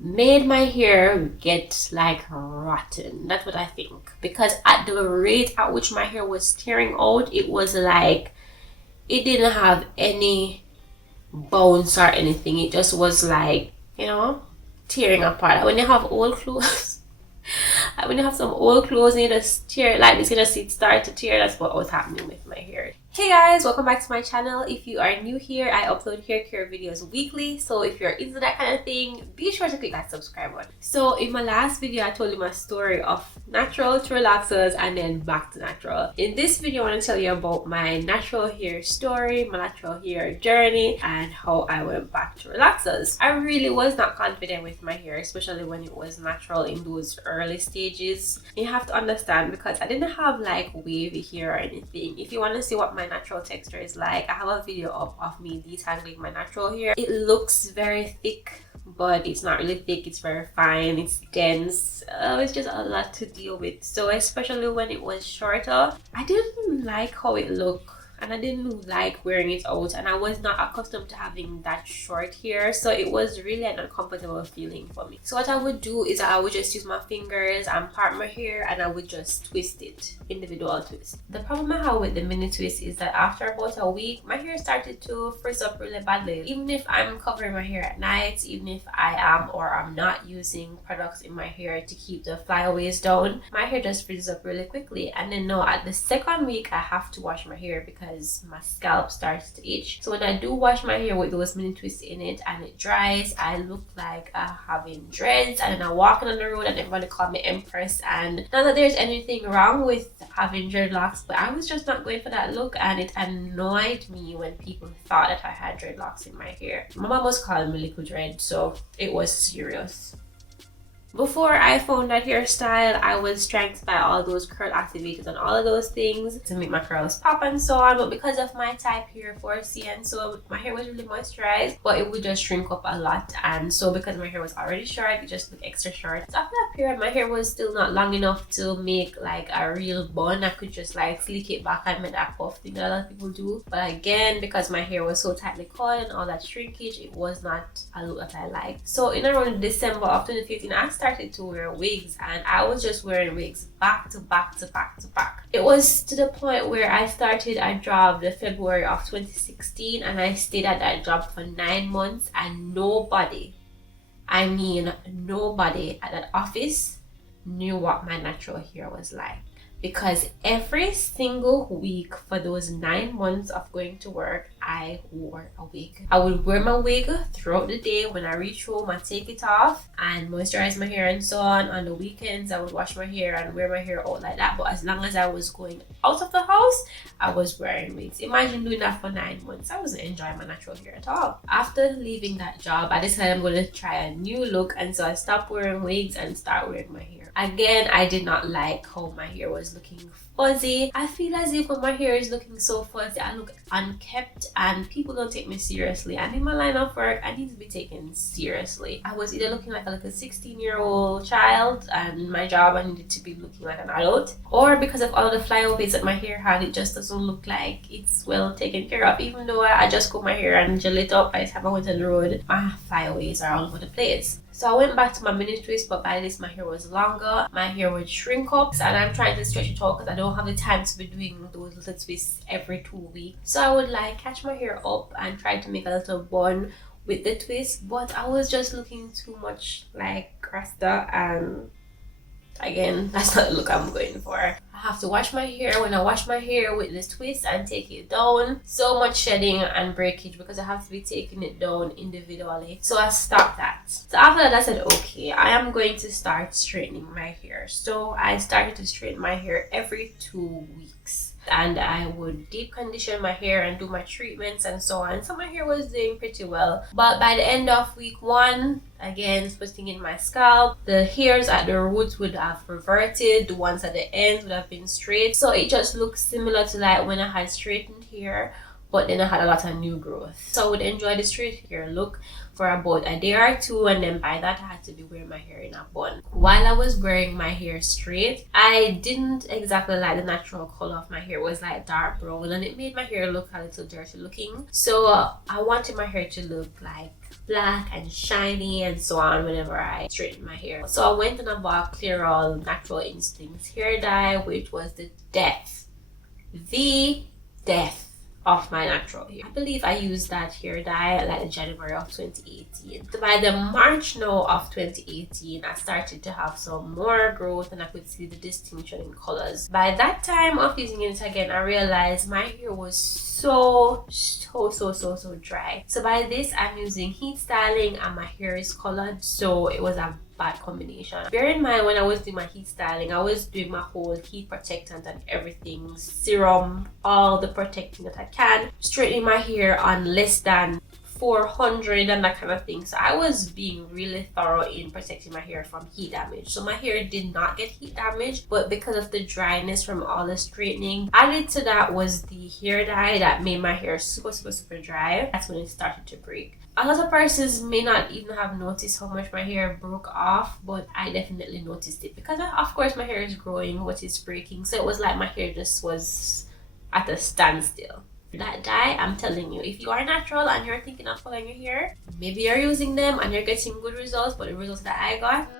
made my hair get like rotten. That's what I think, because at the rate at which my hair was tearing out, it was like it didn't have any bounce or anything. It just was like, tearing apart. When you have old clothes, when you have some old clothes and you just tear it like this, you just see it start to tear. That's what was happening with my hair. Hey guys, welcome back to my channel. If you are new here, I upload hair care videos weekly, so if you're into that kind of thing, be sure to click that subscribe button. So in my last video, I told you my story of natural to relaxers and then back to natural. In this video, I want to tell you about my natural hair story, my natural hair journey, and how I went back to relaxers. I really was not confident with my hair, especially when it was natural in those early stages. You have to understand, because I didn't have like wavy hair or anything. If you want to see what my natural texture is like, I have a video up of me detangling my natural hair. It looks very thick, but it's not really thick. It's very fine, it's dense. It's just a lot to deal with. So especially when it was shorter, I didn't like how it looked, and I didn't like wearing it out, and I was not accustomed to having that short hair, so it was really an uncomfortable feeling for me. So what I would do is I would just use my fingers and part my hair, and I would just twist it, individual twist. The problem I have with the mini twist is that after about a week, my hair started to frizz up really badly. Even if I'm covering my hair at night, even if I am or I'm not using products in my hair to keep the flyaways down, my hair just frizzes up really quickly. And then now at the second week, I have to wash my hair because my scalp starts to itch. So when I do wash my hair with those mini twists in it and it dries, I look like I'm having dreads, and then I'm walking on the road and everybody call me Empress. And not that there's anything wrong with having dreadlocks, but I was just not going for that look, and it annoyed me when people thought that I had dreadlocks in my hair. My mom was calling me liquid dread, so it was serious. Before I found that hairstyle, I was trying to buy all those curl activators and all of those things to make my curls pop and so on, but because of my type hair 4C and so, my hair was really moisturized, but it would just shrink up a lot. And so because my hair was already short, it just looked extra short. So after that period, my hair was still not long enough to make like a real bun. I could just like slick it back and make that puff thing that a lot of people do. But again, because my hair was so tightly coiled and all that shrinkage, it was not a look that I liked. So in around December of 2015, I started to wear wigs, and I was just wearing wigs back to back to back to back. It was to the point where I started a job the February of 2016, and I stayed at that job for 9 months, and nobody, I mean nobody at that office knew what my natural hair was like. Because every single week for those 9 months of going to work, I wore a wig. I would wear my wig throughout the day. When I reach home, I take it off and moisturize my hair and so on. On the weekends, I would wash my hair and wear my hair out like that. But as long as I was going out of the house, I was wearing wigs. Imagine doing that for 9 months. I wasn't enjoying my natural hair at all. After leaving that job, I decided I'm going to try a new look, and so I stopped wearing wigs and start wearing my hair. Again, I did not like how my hair was looking fuzzy. I feel as if when my hair is looking so fuzzy, I look unkept and people don't take me seriously. And in my line of work, I need to be taken seriously. I was either looking like a little 16-year-old child, and my job I needed to be looking like an adult, or because of all the flyaways that my hair had, it just doesn't look like it's well taken care of. Even though I just comb my hair and gel it up by the time I went on the road, my flyaways are all over the place. So I went back to my mini twist, but by this my hair was longer. My hair would shrink up, and I'm trying to stretch it out because I don't have the time to be doing those little twists every 2 weeks. So I would like catch my hair up and try to make a little bun with the twist, but I was just looking too much like Rasta, and again, that's not the look I'm going for. I have to wash my hair. When I wash my hair with this twist and take it down, so much shedding and breakage because I have to be taking it down individually. So I stopped that. So after that, I said, okay, I am going to start straightening my hair. So I started to straighten my hair every 2 weeks. And I would deep condition my hair and do my treatments and so on. So my hair was doing pretty well. But by the end of week 1, again, splitting in my scalp, the hairs at the roots would have reverted. The ones at the ends would have been straight. So it just looks similar to like when I had straightened hair, but then I had a lot of new growth. So I would enjoy the straight hair look for about a day or 2, and then by that I had to be wearing my hair in a bun. While I was wearing my hair straight, I didn't exactly like the natural color of my hair. It was like dark brown, and it made my hair look a little dirty looking. So I wanted my hair to look like black and shiny and so on whenever I straighten my hair. So I went and I bought Clairol Natural Instincts hair dye, which was the death of my natural hair. I believe I used that hair dye like January of 2018. So by the March now of 2018, I started to have some more growth and I could see the distinction in colors. By that time of using it again, I realized my hair was so dry. So by this, I'm using heat styling and my hair is colored, so it was a bad combination. Bear in mind, when I was doing my heat styling, I was doing my whole heat protectant and everything, serum, all the protecting that I can, straightening my hair on less than 400 and that kind of thing. So I was being really thorough in protecting my hair from heat damage. So my hair did not get heat damage, but because of the dryness from all the straightening, added to that was the hair dye that made my hair super dry. That's when it started to break. A lot of persons may not even have noticed how much my hair broke off, but I definitely noticed it because of course my hair is growing, but it's breaking. So it was like my hair just was at a standstill. That dye, I'm telling you, if you are natural and you're thinking of coloring your hair, maybe you're using them and you're getting good results, but the results that I got,